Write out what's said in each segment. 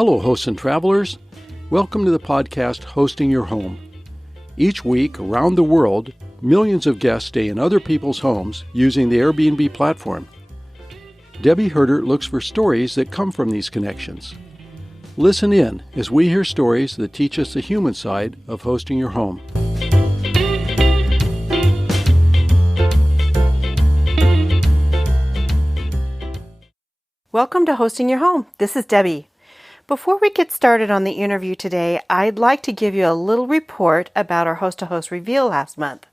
Hello, hosts and travelers. Welcome to the podcast Hosting Your Home. Each week, around the world, millions of guests stay in other people's homes using the Airbnb platform. Debbie Herder looks for stories that come from these connections. Listen in as we hear stories that teach us the human side of hosting your home. Welcome to Hosting Your Home. This is Debbie. Before we get started on the interview today, I'd like to give you a little report about our host-to-host reveal last month.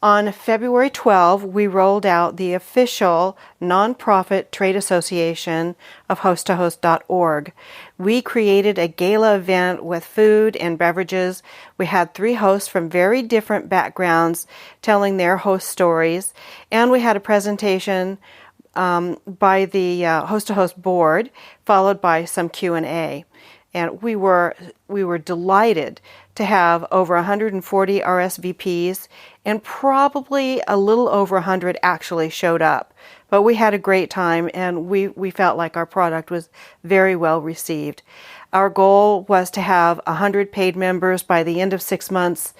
On February 12, we rolled out the official nonprofit trade association of hosttohost.org. We created a gala event with food and beverages. We had 3 hosts from very different backgrounds telling their host stories, and we had a presentation by the host-to-host board, followed by some Q&A. And we were delighted to have over 140 RSVPs, and probably a little over 100 actually showed up. But we had a great time, and we felt like our product was very well received. Our goal was to have 100 paid members by the end of 6 months,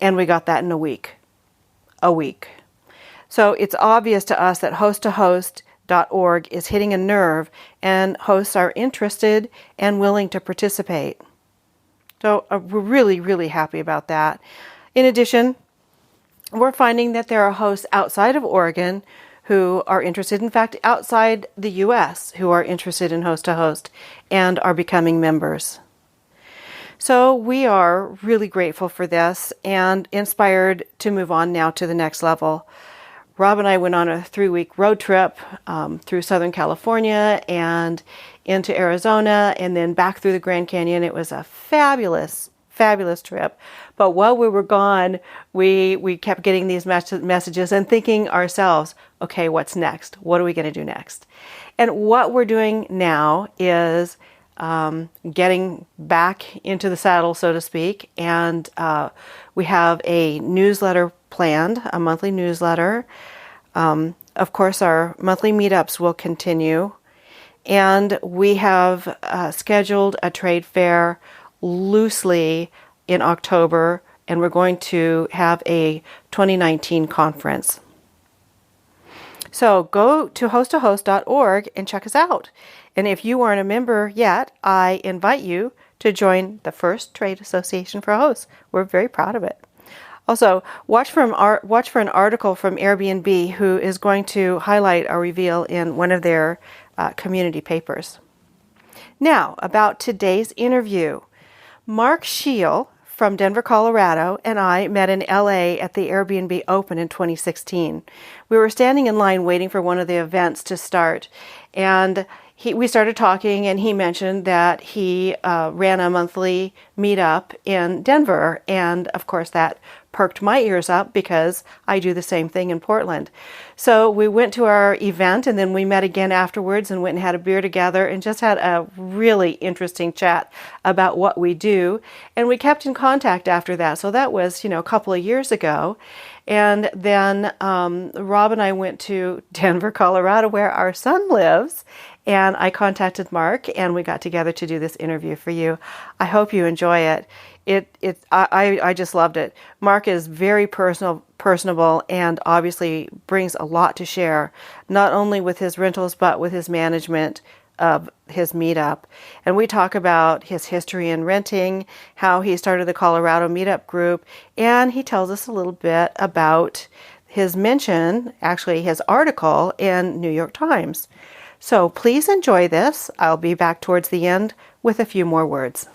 and we got that in a week. So it's obvious to us that hosttohost.org is hitting a nerve, and hosts are interested and willing to participate. So we're really, really happy about that. In addition, we're finding that there are hosts outside of Oregon who are interested, in fact, outside the U.S., who are interested in host-to-host and are becoming members. So we are really grateful for this and inspired to move on now to the next level. Rob and I went on a 3-week road trip through Southern California and into Arizona and then back through the Grand Canyon. It was a fabulous, fabulous trip. But while we were gone, we kept getting these messages and thinking ourselves, okay, what's next? What are we going to do next? And what we're doing now is getting back into the saddle, so to speak. And we have a newsletter planned, a monthly newsletter. Of course, our monthly meetups will continue. And we have scheduled a trade fair loosely in October, and we're going to have a 2019 conference. So go to hosttohost.org and check us out. And if you aren't a member yet, I invite you to join the first trade association for hosts. We're very proud of it. Also, watch for an article from Airbnb who is going to highlight our reveal in one of their community papers. Now, about today's interview. Mark Scheel from Denver, Colorado, and I met in LA at the Airbnb Open in 2016. We were standing in line waiting for one of the events to start, and we started talking, and he mentioned that he ran a monthly meetup in Denver, and of course that perked my ears up because I do the same thing in Portland. So we went to our event, and then we met again afterwards and went and had a beer together and just had a really interesting chat about what we do. And we kept in contact after that. So that was, a couple of years ago. And then Rob and I went to Denver, Colorado, where our son lives. And I contacted Mark, and we got together to do this interview for you. I hope you enjoy it. I just loved it. Mark is very personable, and obviously brings a lot to share, not only with his rentals, but with his management of his meetup. And we talk about his history in renting, how he started the Colorado meetup group, and he tells us a little bit about his mention, actually his article in New York Times. So please enjoy this. I'll be back towards the end with a few more words.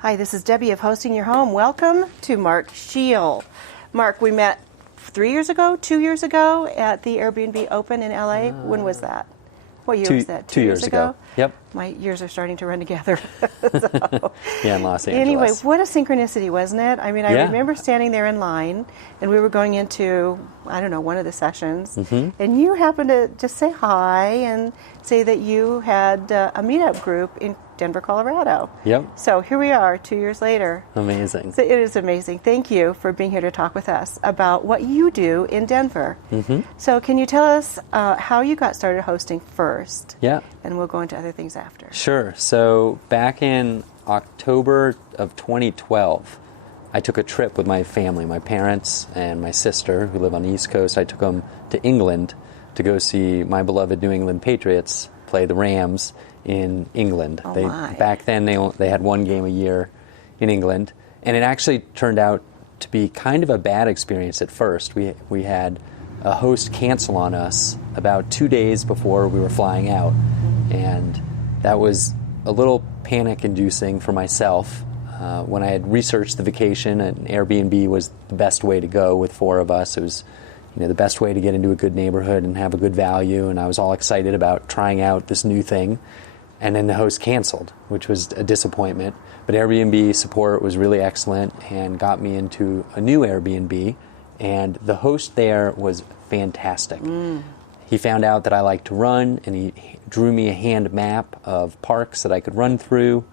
Hi, this is Debbie of Hosting Your Home. Welcome to Mark Scheel. Mark, we met 2 years ago at the Airbnb Open in LA. When was that? What year was that? 2 years ago. Yep. My years are starting to run together. Yeah, in Los Angeles. Anyway, what a synchronicity, wasn't it? I mean, I remember standing there in line, and we were going into, one of the sessions, and you happened to just say hi and say that you had a meetup group in Denver, Colorado. Yep. So here we are 2 years later. Amazing. So it is amazing. Thank you for being here to talk with us about what you do in Denver. So can you tell us how you got started hosting first? Yeah. And we'll go into other things after. Sure. So back in October of 2012, I took a trip with my family, my parents and my sister, who live on the East Coast. I took them to England to go see my beloved New England Patriots play the Rams in England. Back then, they had one game a year in England, and it actually turned out to be kind of a bad experience at first. We had a host cancel on us about 2 days before we were flying out, and that was a little panic-inducing for myself. When I had researched the vacation, and Airbnb was the best way to go with 4 of us. It was, the best way to get into a good neighborhood and have a good value, and I was all excited about trying out this new thing. And then the host canceled, which was a disappointment. But Airbnb support was really excellent and got me into a new Airbnb, and the host there was fantastic. He found out that I like to run, and he drew me a hand map of parks that I could run through.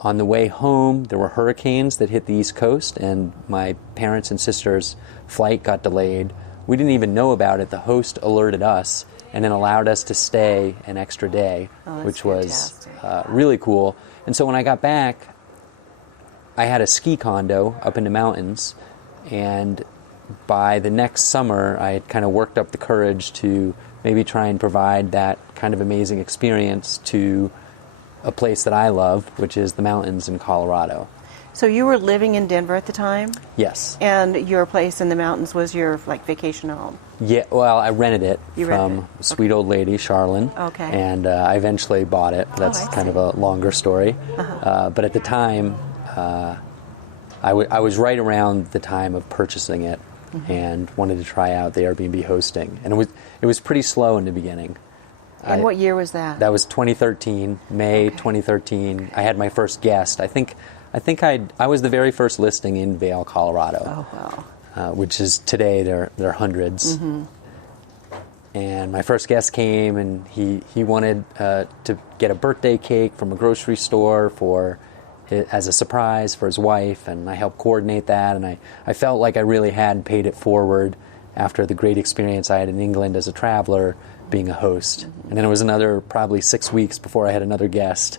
On the way home, there were hurricanes that hit the East Coast, and my parents' and sisters' flight got delayed. We didn't even know about it. The host alerted us and then allowed us to stay an extra day, which was really cool. And so when I got back, I had a ski condo up in the mountains, and by the next summer, I had kind of worked up the courage to maybe try and provide that kind of amazing experience to a place that I love, which is the mountains in Colorado. So you were living in Denver at the time? Yes. And your place in the mountains was your vacation home? Yeah, well, I rented it from a sweet old lady, Charlene. Okay. And I eventually bought it. That's kind of a longer story. But at the time, I was right around the time of purchasing it and wanted to try out the Airbnb hosting. And it was pretty slow in the beginning. And what year was that? That was 2013, May 2013. I had my first guest. I think I was the very first listing in Vail, Colorado. Oh, wow. Which is today there are hundreds. And my first guest came, and he wanted to get a birthday cake from a grocery store as a surprise for his wife, and I helped coordinate that. And I felt like I really had paid it forward after the great experience I had in England as a traveler, being a host. And then it was another probably 6 weeks before I had another guest.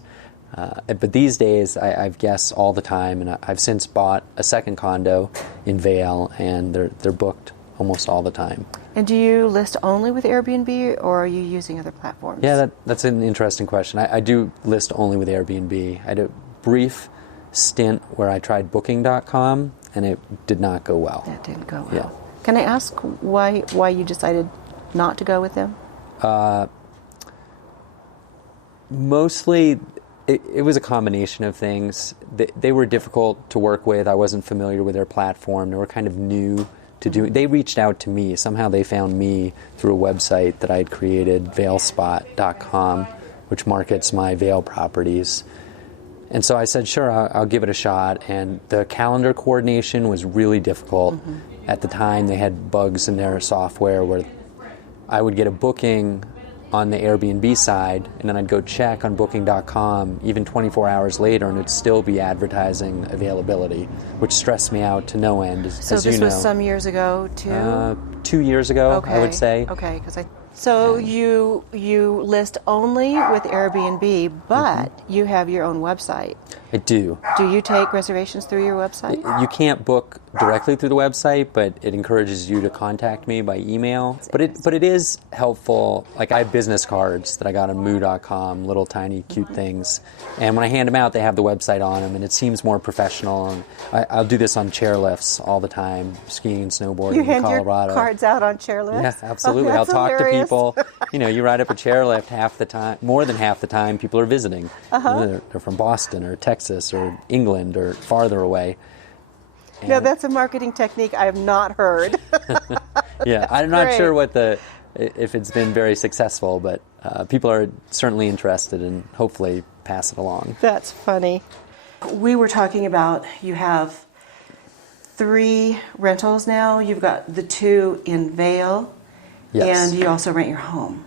But these days, I've guests all the time, and I've since bought a second condo in Vail, and they're booked almost all the time. And do you list only with Airbnb, or are you using other platforms? Yeah, that's an interesting question. I do list only with Airbnb. I had a brief stint where I tried Booking.com, and it did not go well. That didn't go well. Yeah. Can I ask why you decided not to go with them? Mostly, it was a combination of things. They were difficult to work with. I wasn't familiar with their platform. They were kind of new to do. They reached out to me. Somehow they found me through a website that I had created, vailspot.com, which markets my Vail properties. And so I said, sure, I'll give it a shot. And the calendar coordination was really difficult. At the time, they had bugs in their software where I would get a booking on the Airbnb side, and then I'd go check on Booking.com even 24 hours later, and it'd still be advertising availability, which stressed me out to no end. So this was some years ago, too? 2 years ago, I would say. Okay, So you list only with Airbnb, but you have your own website. I do. Do you take reservations through your website? You can't book directly through the website, but it encourages you to contact me by email. But it is helpful. Like, I have business cards that I got on moo.com, little tiny cute things. And when I hand them out, they have the website on them, and it seems more professional. And I'll do this on chairlifts all the time, skiing and snowboarding in Colorado. You hand your cards out on chairlifts? Yeah, absolutely. I'll talk to people. You ride up a chairlift half the time, more than half the time, people are visiting. They're from Boston or Texas or England or farther away. And no, that's a marketing technique I have not heard. Yeah, I'm not sure if it's been very successful, but people are certainly interested and hopefully pass it along. That's funny. We were talking about you have 3 rentals now. You've got the 2 in Vail. Yes. And you also rent your home.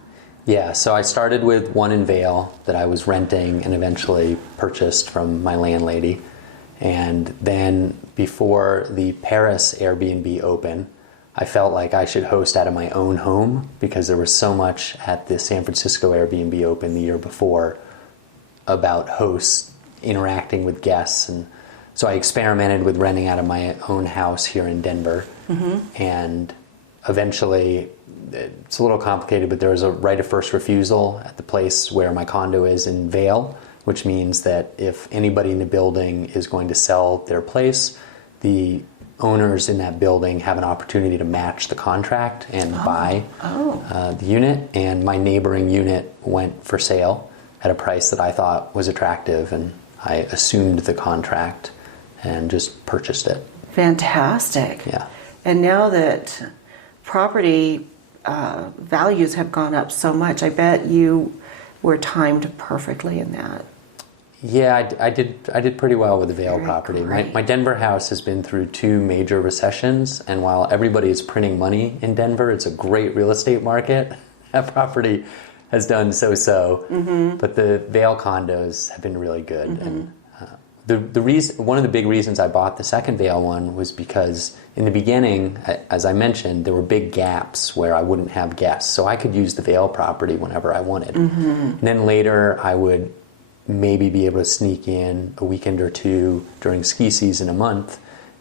Yeah, so I started with one in Vail that I was renting and eventually purchased from my landlady. And then before the Paris Airbnb opened, I felt like I should host out of my own home because there was so much at the San Francisco Airbnb open the year before about hosts interacting with guests. And so I experimented with renting out of my own house here in Denver. And eventually, it's a little complicated, but there was a right of first refusal at the place where my condo is in Vail, which means that if anybody in the building is going to sell their place, the owners in that building have an opportunity to match the contract and buy the unit. And my neighboring unit went for sale at a price that I thought was attractive, and I assumed the contract and just purchased it. Fantastic. Yeah. And now that property values have gone up so much, I bet you were timed perfectly in that. Yeah, I did pretty well with the Vail Very property. great. My Denver house has been through 2 major recessions, and while everybody is printing money in Denver, it's a great real estate market. That property has done so-so, but the Vail condos have been really good. And the reason, one of the big reasons I bought the second Vail one was because in the beginning, as I mentioned, there were big gaps where I wouldn't have guests, so I could use the Vail property whenever I wanted. And then later, I would maybe be able to sneak in a weekend or 2 during ski season a month,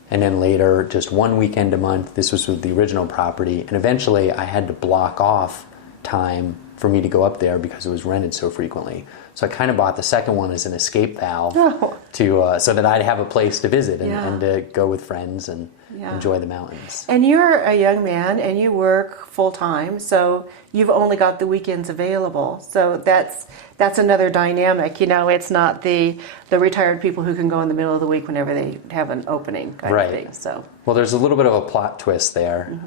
and then later just 1 weekend a month. This was with the original property, and eventually I had to block off time for me to go up there because it was rented so frequently. So I kind of bought the second one as an escape valve to so that I'd have a place to visit and to go with friends and enjoy the mountains. And you're a young man and you work full time, so you've only got the weekends available. So that's another dynamic. You know, it's not the retired people who can go in the middle of the week whenever they have an opening kind of thing. So well, there's a little bit of a plot twist there.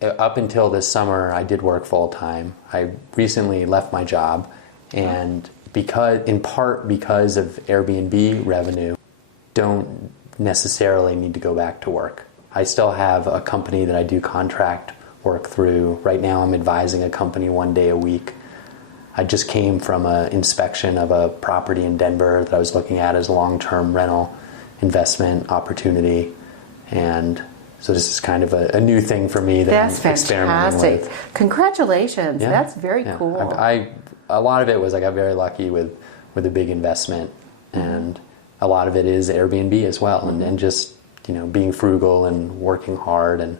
Up until this summer, I did work full time. I recently left my job, and in part because of Airbnb revenue, don't necessarily need to go back to work. I still have a company that I do contract work through. Right now I'm advising a company 1 day a week. I just came from an inspection of a property in Denver that I was looking at as a long-term rental investment opportunity, and so this is kind of a new thing for me that that's I'm experimenting fantastic. with. Congratulations. Yeah. That's very cool. A lot of it was I got very lucky with a big investment, and a lot of it is Airbnb as well, and just, you know, being frugal and working hard and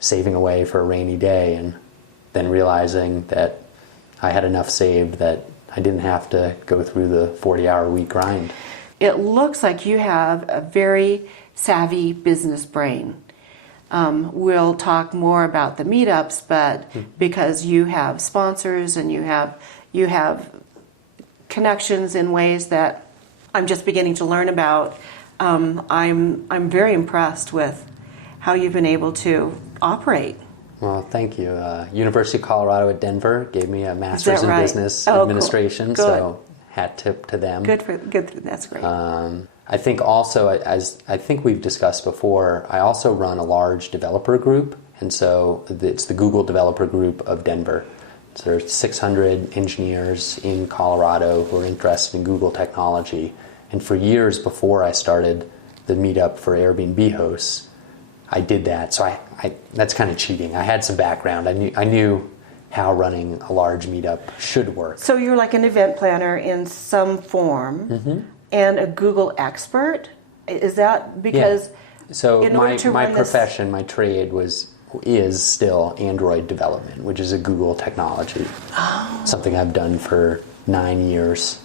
saving away for a rainy day, and then realizing that I had enough saved that I didn't have to go through the 40-hour week grind. It looks like you have a very savvy business brain. We'll talk more about the meetups, but because you have sponsors and you have connections in ways that I'm just beginning to learn about, I'm very impressed with how you've been able to operate. Well, thank you. University of Colorado at Denver gave me a master's in business administration, cool. so hat tip to them. Good. That's great. I think also, as I think we've discussed before, I also run a large developer group, and so it's the Google Developer Group of Denver. So there's 600 engineers in Colorado who are interested in Google technology, and for years before I started the Meetup for Airbnb hosts, I did that. So I that's kind of cheating. I had some background. I knew how running a large meetup should work. So you're like an event planner in some form. And a Google expert? Is that because... Yeah. So my profession, my trade is still Android development, which is a Google technology. Something I've done for 9 years,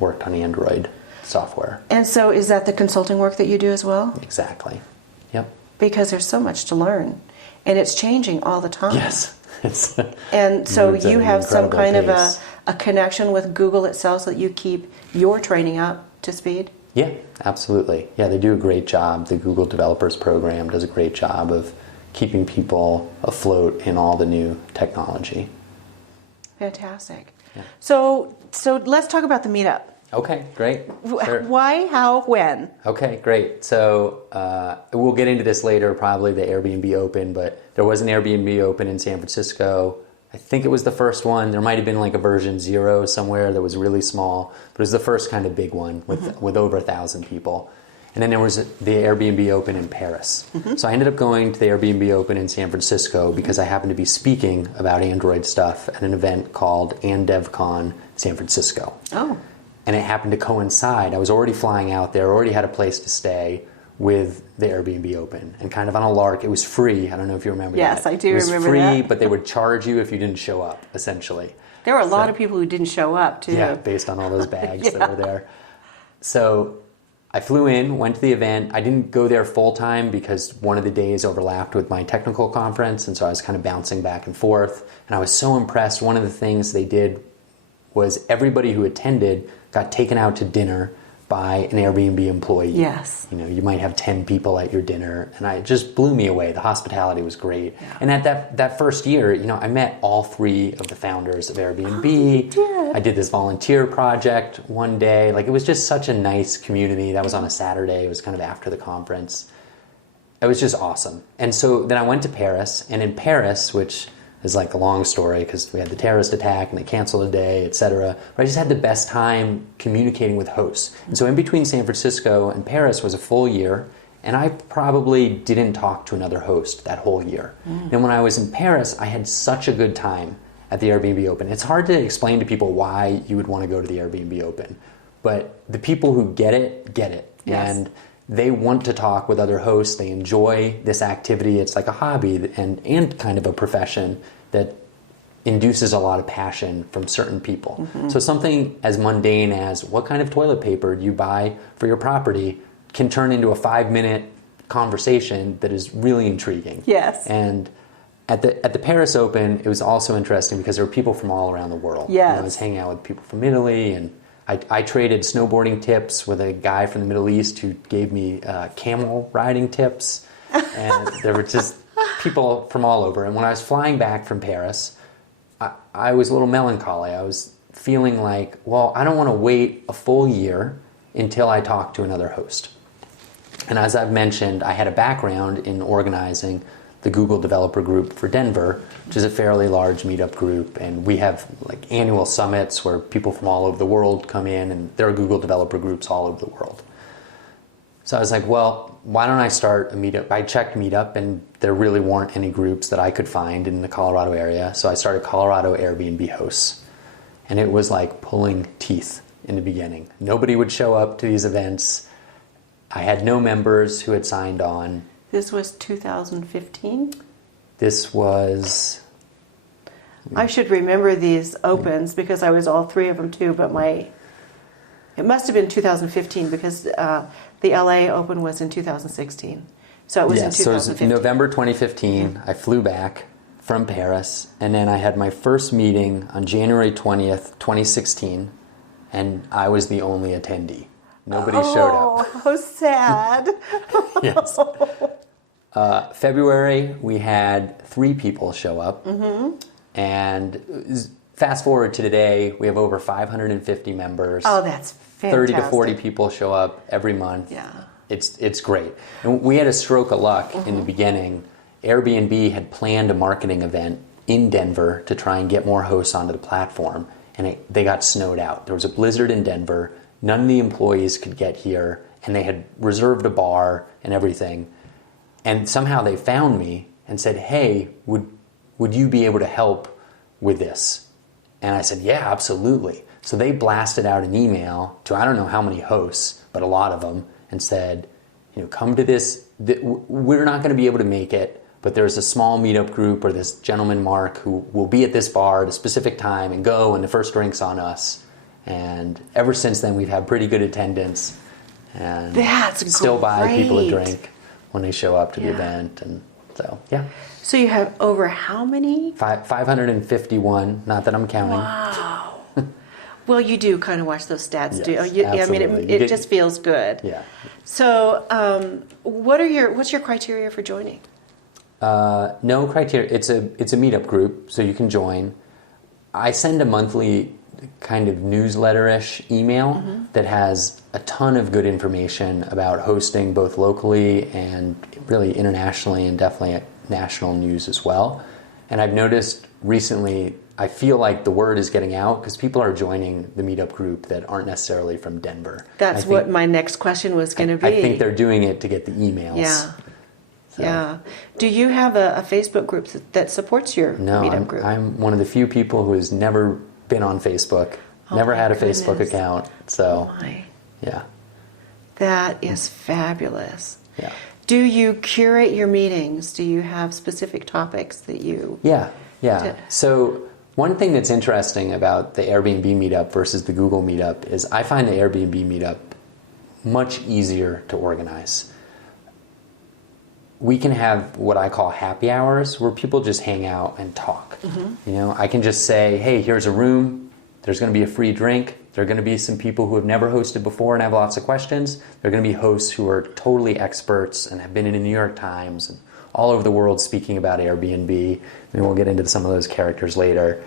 worked on Android software. And so is that the consulting work that you do as well? Exactly. Yep. Because there's so much to learn, and it's changing all the time. Yes. And so you have some kind of a connection with Google itself so that you keep your training up to speed? Yeah, absolutely. Yeah, they do a great job. The Google Developers Program does a great job of keeping people afloat in all the new technology. Fantastic. Yeah. So let's talk about the meetup. Okay, great. Sure. Why, how, when? Okay, great. So we'll get into this later, probably the Airbnb Open, but there was an Airbnb Open in San Francisco I think it was the first one. There might have been like a version 0 somewhere that was really small, but it was the first kind of big one with over 1,000 people. And then there was the Airbnb Open in Paris. So I ended up going to the Airbnb Open in San Francisco because I happened to be speaking about Android stuff at an event called AndevCon San Francisco. Oh. And it happened to coincide. I was already flying out there, already had a place to stay with the Airbnb Open. And kind of on a lark, it was free. I don't know if you remember that. Yes, I do remember that. It was that. free, but they would charge you if you didn't show up, essentially. There were a lot of people who didn't show up, too. Yeah, based on all those bags that were there. So I flew in, went to the event. I didn't go there full time because one of the days overlapped with my technical conference, and so I was kind of bouncing back and forth. And I was so impressed. One of the things they did was everybody who attended got taken out to dinner by an Airbnb employee. Yes. You know, you might have 10 people at your dinner, and it just blew me away. The hospitality was great. Yeah. And at that first year, you know, I met all 3 of the founders of Airbnb. Oh, I did this volunteer project one day. Like, it was just such a nice community. That was on a Saturday. It was kind of after the conference. It was just awesome. And so then I went to Paris, and in Paris, which is like a long story because we had the terrorist attack and they canceled a day, etc. But I just had the best time communicating with hosts. And so in between San Francisco and Paris was a full year, and I probably didn't talk to another host that whole year. And when I was in Paris, I had such a good time at the Airbnb Open. It's hard to explain to people why you would want to go to the Airbnb Open, but the people who get it, get it. Yes. And they want to talk with other hosts. They enjoy this activity. It's like a hobby and kind of a profession that induces a lot of passion from certain people. So something as mundane as what kind of toilet paper do you buy for your property can turn into a 5-minute conversation that is really intriguing. Yes. And at the Paris Open, it was also interesting because there were people from all around the world. Yes. And I was hanging out with people from Italy, and I traded snowboarding tips with a guy from the Middle East who gave me camel riding tips. And there were just people from all over. And when I was flying back from Paris, I was a little melancholy. I was feeling like, well, I don't want to wait a full year until I talk to another host. And as I've mentioned, I had a background in organizing the Google Developer Group for Denver, which is a fairly large meetup group, and we have like annual summits where people from all over the world come in, and there are Google Developer Groups all over the world. So I was like, well, why don't I start a meetup? I checked Meetup, and there really weren't any groups that I could find in the Colorado area, so I started Colorado Airbnb Hosts, and it was like pulling teeth in the beginning. Nobody would show up to these events. I had no members who had signed on. This was 2015? This was... I should remember these opens because I was all 3 of them too, but it must have been 2015 because the LA Open was in 2016. So it was in 2015. So it was November 2015. I flew back from Paris, and then I had my first meeting on January 20th, 2016, and I was the only attendee. Nobody showed up. Oh, how sad. Yes. February, we had 3 people show up. And fast forward to today, we have over 550 members. Oh, that's fantastic. 30 to 40 people show up every month. Yeah. It's great. And we had a stroke of luck in the beginning. Airbnb had planned a marketing event in Denver to try and get more hosts onto the platform, and they got snowed out. There was a blizzard in Denver. None of the employees could get here, and they had reserved a bar and everything. And somehow they found me and said, hey, would you be able to help with this? And I said, yeah, absolutely. So they blasted out an email to I don't know how many hosts, but a lot of them, and said, come to this. We're not going to be able to make it, but there's a small meetup group or this gentleman, Mark, who will be at this bar at a specific time and go, and the first drink's on us. And ever since then, we've had pretty good attendance. And That's still buy great. people a drink when they show up to the event. And so, yeah. So you have over how many? 551, not that I'm counting. Wow. Well, you do kind of watch those stats, Yes, do you? I mean, absolutely. it just feels good. Yeah. So what's your criteria for joining? No criteria. It's a meetup group, so you can join. I send a monthly kind of newsletter-ish email that has a ton of good information about hosting both locally and really internationally, and definitely at national news as well. And I've noticed recently I feel like the word is getting out because people are joining the Meetup group that aren't necessarily from Denver. That's what my next question was going to be. I think they're doing it to get the emails. Yeah. So. Yeah. Do you have a Facebook group that supports your Meetup group? I'm one of the few people who has never been on Facebook, never had a Facebook account. So, yeah. That is fabulous. Yeah. Do you curate your meetings? Do you have specific topics that you... Yeah. So one thing that's interesting about the Airbnb Meetup versus the Google Meetup is I find the Airbnb Meetup much easier to organize. We can have what I call happy hours where people just hang out and talk. I can just say, hey, here's a room. There's going to be a free drink. There are going to be some people who have never hosted before and have lots of questions. There are going to be hosts who are totally experts and have been in the New York Times and all over the world speaking about Airbnb. Maybe we'll get into some of those characters later.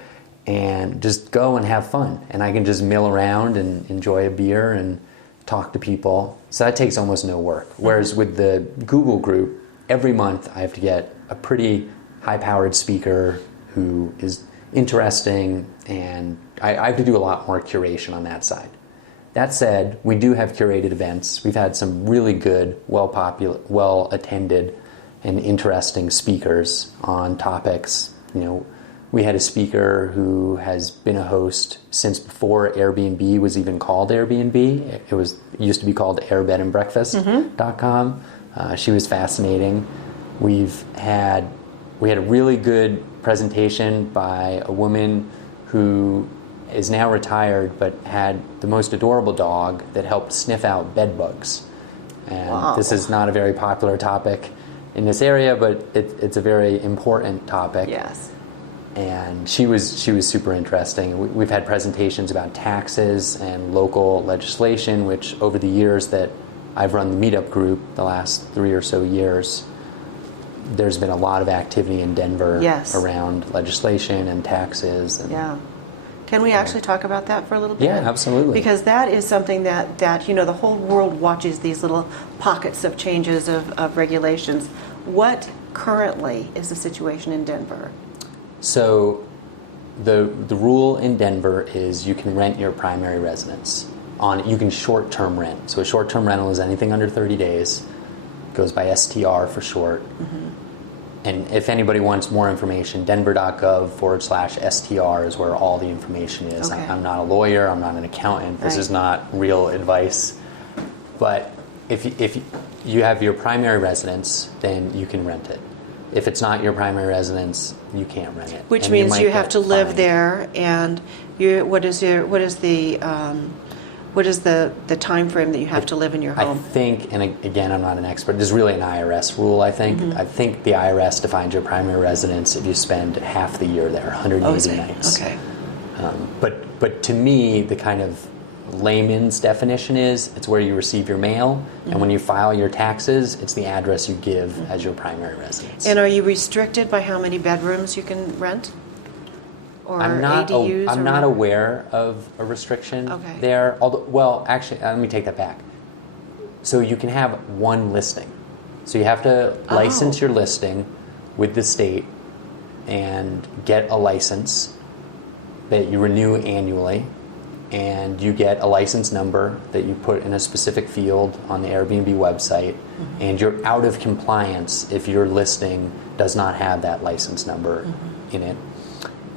And just go and have fun. And I can just mill around and enjoy a beer and talk to people. So that takes almost no work. Whereas with the Google group, every month I have to get a pretty high-powered speaker who is interesting, and I have to do a lot more curation on that side. That said, we do have curated events. We've had some really good, well-attended, and interesting speakers on topics. We had a speaker who has been a host since before Airbnb was even called Airbnb. It used to be called airbedandbreakfast.com. She was fascinating. We had a really good presentation by a woman who is now retired but had the most adorable dog that helped sniff out bed bugs. And This is not a very popular topic in this area, but it's a very important topic. Yes. And she was super interesting. We've had presentations about taxes and local legislation, which over the years that I've run the Meetup group, the last 3 or so years, there's been a lot of activity in Denver around legislation and taxes. And, Can we actually talk about that for a little bit? Yeah, absolutely. Because that is something that the whole world watches, these little pockets of changes of regulations. What currently is the situation in Denver? So the rule in Denver is you can rent your primary residence. You can short-term rent. So a short-term rental is anything under 30 days. It goes by STR for short. And if anybody wants more information, denver.gov/STR is where all the information is. Okay. I'm not a lawyer. I'm not an accountant. This is not real advice. But if you have your primary residence, then you can rent it. If it's not your primary residence, you can't rent it. Which means you have to live there, and what is the time frame that you have to live in your home? I think, and again, I'm not an expert, there's really an IRS rule, I think. I think the IRS defines your primary residence if you spend half the year there, 180 nights. Okay. But to me, the kind of layman's definition is it's where you receive your mail, and when you file your taxes, it's the address you give as your primary residence. And are you restricted by how many bedrooms you can rent? Or I'm not ADUs? aware of a restriction there. Although, actually, let me take that back. So you can have one listing. So you have to license your listing with the state and get a license that you renew annually. And you get a license number that you put in a specific field on the Airbnb website. And you're out of compliance if your listing does not have that license number in it.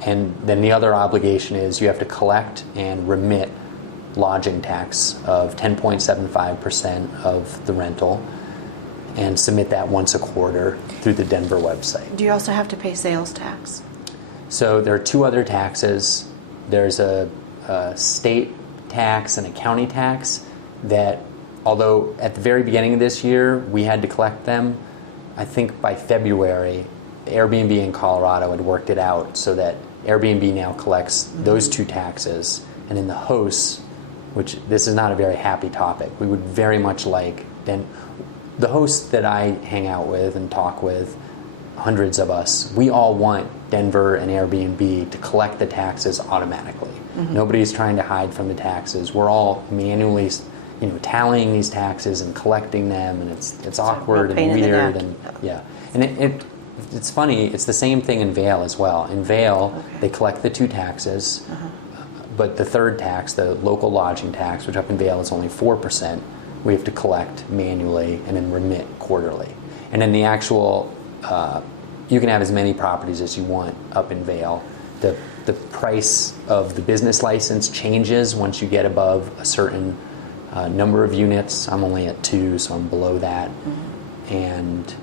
And then the other obligation is you have to collect and remit lodging tax of 10.75% of the rental and submit that once a quarter through the Denver website. Do you also have to pay sales tax? So there are two other taxes. There's a state tax and a county tax that, although at the very beginning of this year we had to collect them, I think by February Airbnb in Colorado had worked it out so that Airbnb now collects those two taxes, and then the hosts, which this is not a very happy topic, we would very much like the hosts that I hang out with and talk with, hundreds of us, we all want Denver and Airbnb to collect the taxes automatically. Nobody's trying to hide from the taxes. We're all manually, tallying these taxes and collecting them, and it's awkward and weird, and it's funny, it's the same thing in Vail as well. In Vail, they collect the 2 taxes, but the 3rd tax, the local lodging tax, which up in Vail is only 4%, we have to collect manually and then remit quarterly. And then the actual, you can have as many properties as you want up in Vail. The price of the business license changes once you get above a certain number of units. I'm only at 2, so I'm below that. And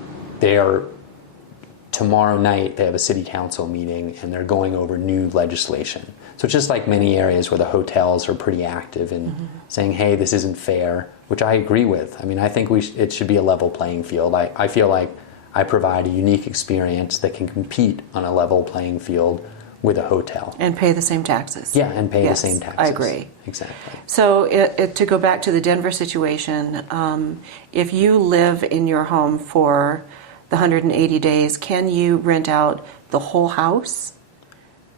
tomorrow night they have a city council meeting and they're going over new legislation. So it's just like many areas where the hotels are pretty active in saying, hey, this isn't fair, which I agree with. I mean, I think it should be a level playing field. I feel like I provide a unique experience that can compete on a level playing field with a hotel. And pay the same taxes. Yeah, and pay the same taxes. I agree. Exactly. So to go back to the Denver situation, if you live in your home for the 180 days, can you rent out the whole house?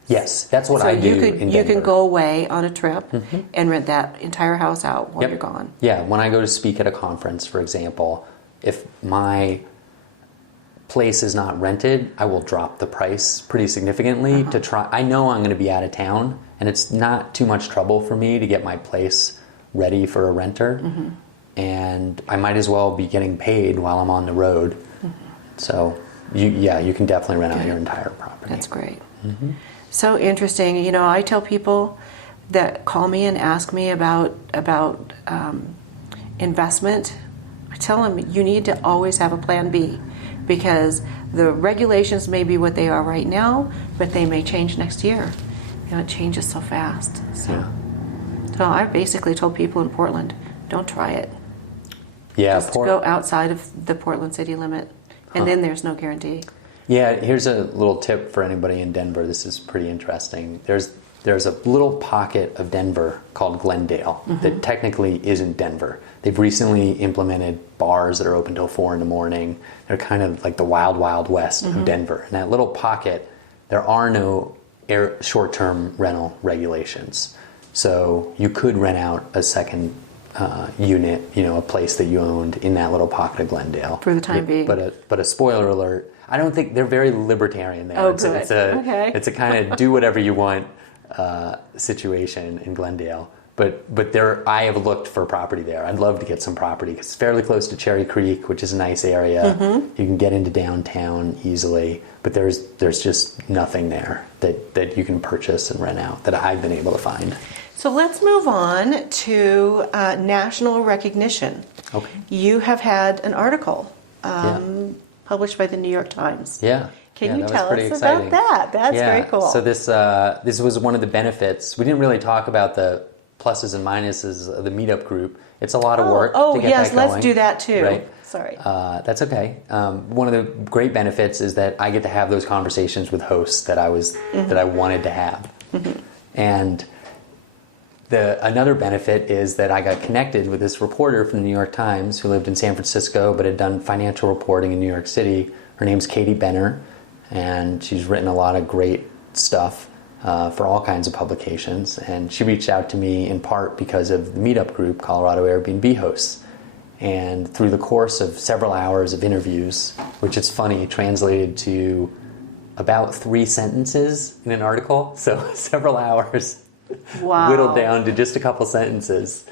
Yes, that's what I do in Denver. You can go away on a trip and rent that entire house out while you're gone. Yeah, when I go to speak at a conference, for example, if my place is not rented, I will drop the price pretty significantly to try. I know I'm going to be out of town, and it's not too much trouble for me to get my place ready for a renter, and I might as well be getting paid while I'm on the road. So, you can definitely rent out your entire property. That's great. So interesting. You know, I tell people that call me and ask me about investment. I tell them you need to always have a plan B, because the regulations may be what they are right now, but they may change next year. You know, it changes so fast. So I basically told people in Portland, don't try it. Yeah, just go outside of the Portland city limit, and then there's no guarantee. Yeah, here's a little tip for anybody in Denver. This is pretty interesting. There's a little pocket of Denver called Glendale that technically isn't Denver. They've recently implemented bars that are open till 4 in the morning. They're kind of like the wild, wild west of Denver. In that little pocket, there are no short-term rental regulations. So you could rent out a second unit, a place that you owned in that little pocket of Glendale. For the time being. But a spoiler alert, I don't think they're very libertarian there. Oh, good. It's a kind of do whatever you want situation in Glendale. But I have looked for property there. I'd love to get some property because it's fairly close to Cherry Creek, which is a nice area. You can get into downtown easily, but there's just nothing there that you can purchase and rent out that I've been able to find. So let's move on to national recognition. Okay. You have had an article published by the New York Times. Yeah. Can you tell us exciting. about that? That's very cool. So this was one of the benefits. We didn't really talk about the pluses and minuses of the Meetup group. It's a lot of work to get that going. Let's do that too. Right? Sorry. That's okay. One of the great benefits is that I get to have those conversations with hosts that I wanted to have. And another benefit is that I got connected with this reporter from the New York Times who lived in San Francisco but had done financial reporting in New York City. Her name's Katie Benner, and she's written a lot of great stuff for all kinds of publications. And she reached out to me in part because of the Meetup group, Colorado Airbnb Hosts. And through the course of several hours of interviews, which is funny, translated to about 3 sentences in an article, so several hours. Wow. Whittled down to just a couple sentences.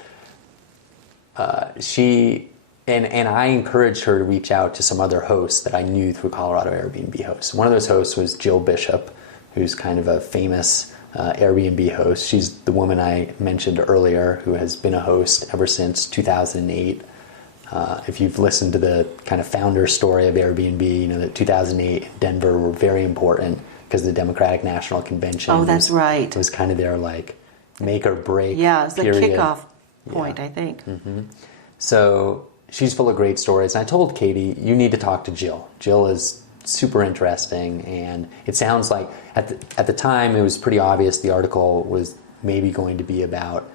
She and I encouraged her to reach out to some other hosts that I knew through Colorado Airbnb Hosts. One of those hosts was Jill Bishop, who's kind of a famous Airbnb host. She's the woman I mentioned earlier who has been a host ever since 2008. If you've listened to the kind of founder story of Airbnb, that 2008 in Denver were very important because the Democratic National Convention. Oh, that's right. It was kind of their make or break. Yeah, it's the period. kickoff point, I think. So she's full of great stories. And I told Katie, you need to talk to Jill. Jill is super interesting, and it sounds like at the time it was pretty obvious the article was maybe going to be about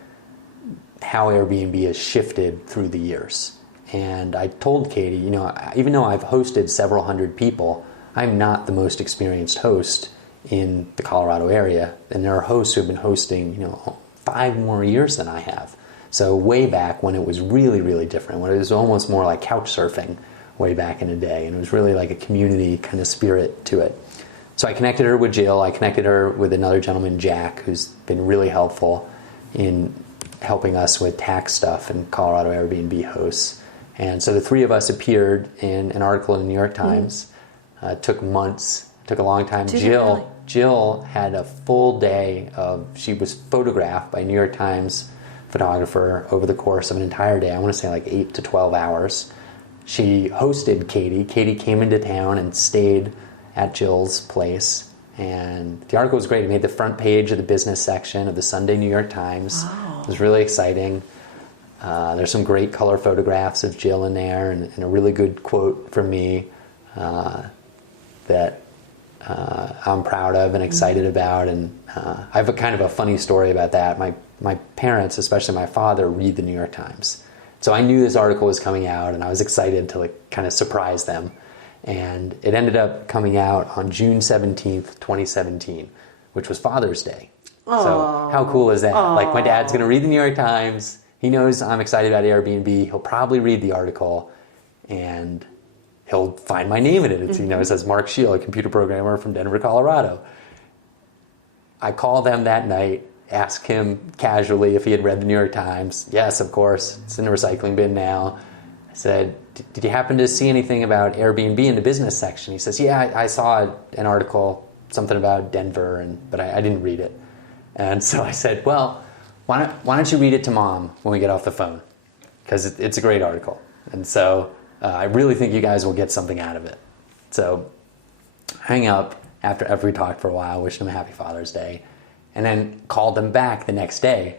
how Airbnb has shifted through the years. And I told Katie, even though I've hosted several hundred people, I'm not the most experienced host in the Colorado area, and there are hosts who have been hosting, 5 more years than I have. So way back when it was really, really different, when it was almost more like couch surfing, way back in the day. And it was really like a community kind of spirit to it. So I connected her with Jill. I connected her with another gentleman, Jack, who's been really helpful in helping us with tax stuff and Colorado Airbnb hosts. And so the three of us appeared in an article in the New York Times. It took months, took a long time. Jill had a full day she was photographed by a New York Times photographer over the course of an entire day. I want to say like 8 to 12 hours. She hosted Katie. Katie came into town and stayed at Jill's place, and the article was great. It made the front page of the business section of the Sunday New York Times. Wow. It was really exciting. There's some great color photographs of Jill in there, and a really good quote from me that I'm proud of and excited about. And I have a kind of a funny story about that. My parents, especially my father, read the New York Times. So I knew this article was coming out, and I was excited to like kind of surprise them. And it ended up coming out on June 17th, 2017, which was Father's Day. Aww. So how cool is that? Aww. Like, my dad's going to read the New York Times. He knows I'm excited about Airbnb. He'll probably read the article, and he'll find my name in it. It's, it says Mark Scheel, a computer programmer from Denver, Colorado. I called them that night, asked him casually if he had read the New York Times. Yes, of course. It's in the recycling bin now. I said, did you happen to see anything about Airbnb in the business section? He says, yeah, I saw an article, something about Denver, but I didn't read it. And so I said, well, why don't you read it to Mom when we get off the phone? Because it's a great article. And so I really think you guys will get something out of it. So hang up after we talked for a while, wished him a happy Father's Day, and then called them back the next day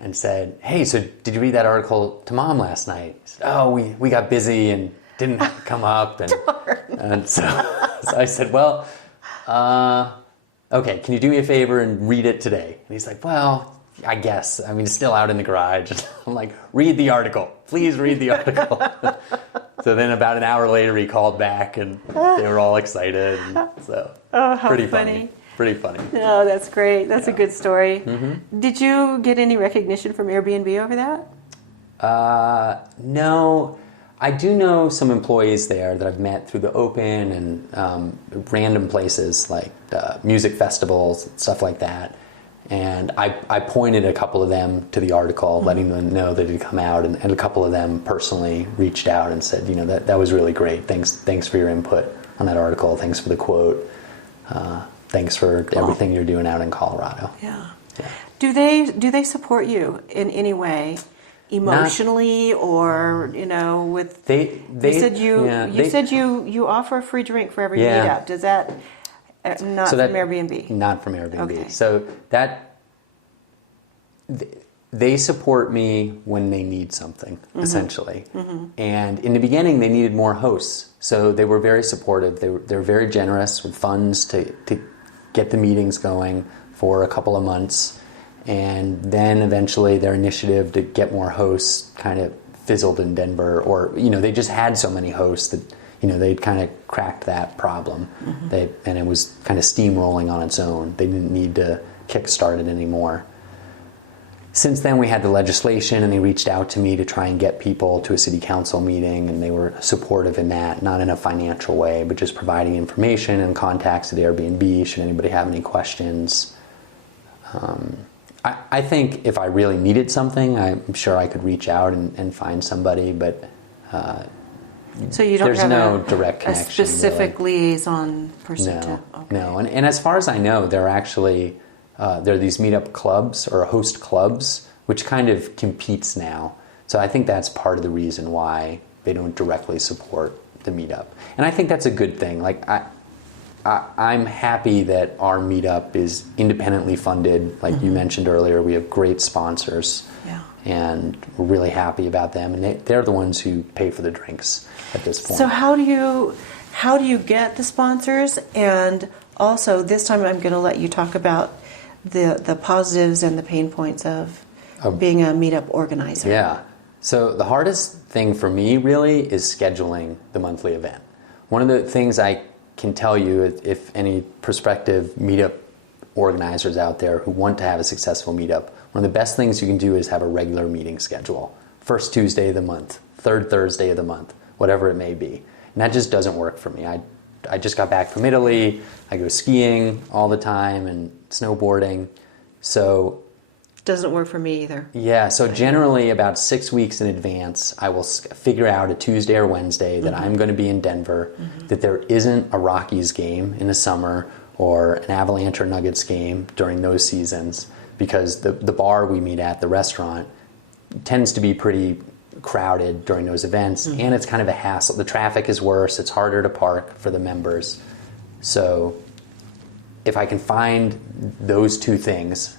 and said, hey, so did you read that article to Mom last night? He said, oh, we got busy and didn't come up. And so I said, well, okay, can you do me a favor and read it today? And he's like, well, I guess. I mean, it's still out in the garage. I'm like, read the article. Please read the article. So then about an hour later, he called back, and they were all excited. And so pretty funny. Pretty funny. Oh, that's great. That's a good story. Mm-hmm. Did you get any recognition from Airbnb over that? No. I do know some employees there that I've met through the Open and random places like music festivals, stuff like that. And I pointed a couple of them to the article, letting them know that it had come out, and a couple of them personally reached out and said, that was really great. Thanks for your input on that article. Thanks for the quote. Thanks for everything you're doing out in Colorado. Yeah. Do they support you in any way, emotionally, or with? You said you offer a free drink for every meetup. Does that from Airbnb? Not from Airbnb. Okay. So they support me when they need something, essentially. Mm-hmm. And in the beginning, they needed more hosts, so they were very supportive. They were very generous with funds to get the meetings going for a couple of months, and then eventually their initiative to get more hosts kind of fizzled in Denver, or they just had so many hosts that they'd kind of cracked that problem. Mm-hmm. And it was kind of steamrolling on its own. They didn't need to kickstart it anymore. Since then, we had the legislation, and they reached out to me to try and get people to a city council meeting, and they were supportive in that, not in a financial way, but just providing information and contacts at Airbnb should anybody have any questions. I think if I really needed something, I'm sure I could reach out and find somebody, but so you don't there's have no direct connection. A specific liaison person? No. And as far as I know, there are actually there are these meetup clubs or host clubs, which kind of competes now. So I think that's part of the reason why they don't directly support the meetup. And I think that's a good thing. Like I'm happy that our meetup is independently funded. Like you mentioned earlier, we have great sponsors. Yeah. And we're really happy about them. And they're the ones who pay for the drinks at this point. So how do you get the sponsors? And also, this time I'm going to let you talk about the positives and the pain points of being a meetup organizer. Yeah. So the hardest thing for me really is scheduling the monthly event. One of the things I can tell you, if any prospective meetup organizers out there who want to have a successful meetup, one of the best things you can do is have a regular meeting schedule. First Tuesday of the month, third Thursday of the month. whatever it may be. And that just doesn't work for me. I just got back from Italy. I go skiing all the time and snowboarding. So doesn't work for me either. yeah, so generally about 6 weeks in advance, I will figure out a Tuesday or Wednesday that I'm going to be in Denver, that there isn't a Rockies game in the summer or an Avalanche or Nuggets game during those seasons, because the bar we meet at, the restaurant, tends to be pretty crowded during those events, and it's kind of a hassle. The traffic is worse. It's harder to park for the members. So if I can find those two things,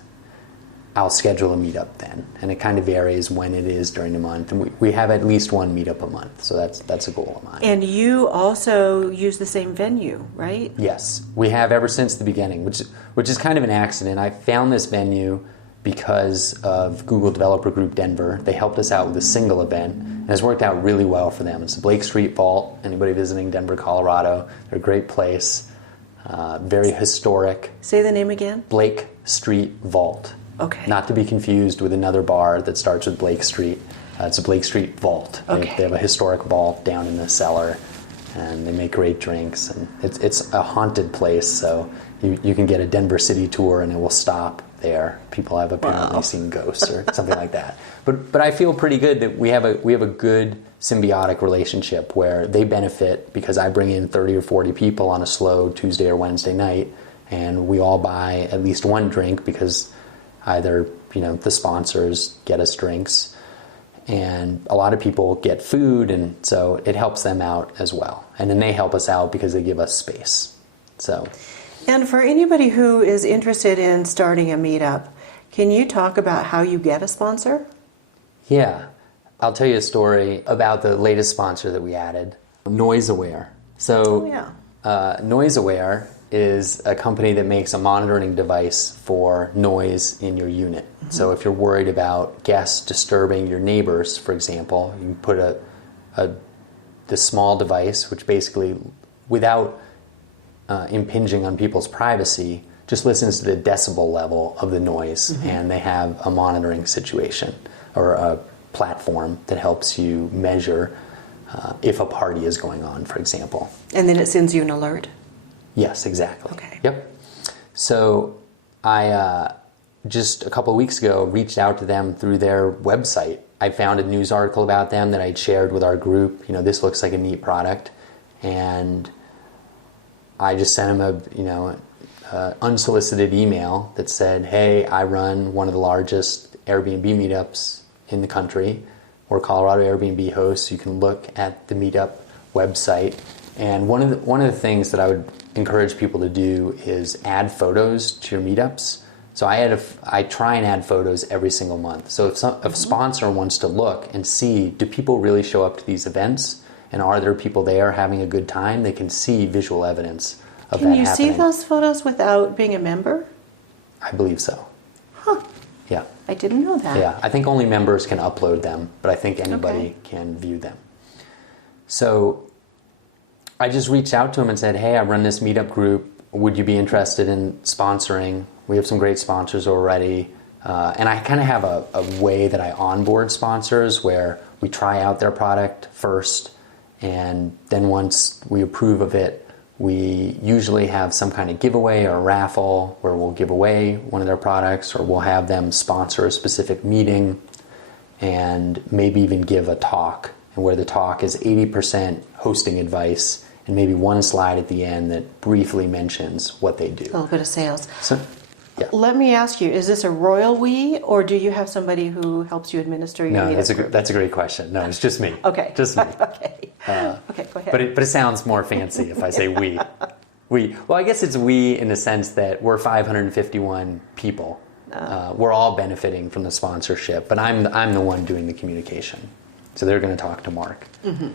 I'll schedule a meetup then, and it kind of varies when it is during the month. And we have at least one meetup a month, so that's a goal of mine. And you also use the same venue, right? Yes, we have ever since the beginning, which is kind of an accident. I found this venue because of Google Developer Group Denver. They helped us out with a single event, and it's worked out really well for them. It's the Blake Street Vault. Anybody visiting Denver, Colorado, they're a great place, very historic. Say the name again. Blake Street Vault. Okay. Not to be confused with another bar that starts with Blake Street. It's a Blake Street Vault. Okay. They have a historic vault down in the cellar, and they make great drinks. And it's a haunted place, so you can get a Denver City tour, and it will stop there. People have apparently seen ghosts or something like that. But I feel pretty good that we have a good symbiotic relationship where they benefit because I bring in 30 or 40 people on a slow Tuesday or Wednesday night, and we all buy at least one drink because either, the sponsors get us drinks, and a lot of people get food, and so it helps them out as well. And then they help us out because they give us space. So. And for anybody who is interested in starting a meetup, can you talk about how you get a sponsor? Yeah. I'll tell you a story about the latest sponsor that we added, Noise Aware. So, Noise Aware is a company that makes a monitoring device for noise in your unit. So if you're worried about guests disturbing your neighbors, for example, you can put this small device, which basically, without impinging on people's privacy, just listens to the decibel level of the noise, and they have a monitoring situation or a platform that helps you measure if a party is going on, for example. And then it sends you an alert? Yes, exactly. Okay. Yep. So I just a couple of weeks ago reached out to them through their website. I found a news article about them that I'd shared with our group. This looks like a neat product, and I just sent them a unsolicited email that said, "Hey, I run one of the largest Airbnb meetups in the country. We're Colorado Airbnb hosts. You can look at the meetup website." And one of the things that I would encourage people to do is add photos to your meetups. So I try and add photos every single month. So if a sponsor wants to look and see, do people really show up to these events, and are there people there having a good time, they can see visual evidence of that happening. Can you see those photos without being a member? I believe so. Huh. Yeah. I didn't know that. Yeah, I think only members can upload them, but I think anybody can view them. So I just reached out to him and said, "Hey, I run this meetup group. Would you be interested in sponsoring? We have some great sponsors already." And I kind of have a way that I onboard sponsors where we try out their product first, and then once we approve of it, we usually have some kind of giveaway or raffle where we'll give away one of their products, or we'll have them sponsor a specific meeting and maybe even give a talk, and where the talk is 80% hosting advice and maybe one slide at the end that briefly mentions what they do. A little bit of sales. So, yeah. Let me ask you, is this a royal we, or do you have somebody who helps you administer your meetup? No, that's a great question. No, it's just me. Okay. Just me. Okay. Okay, go ahead. But it sounds more fancy if I say we. Well, I guess it's we in the sense that we're 551 people. We're all benefiting from the sponsorship, but I'm the one doing the communication. So they're going to talk to Mark.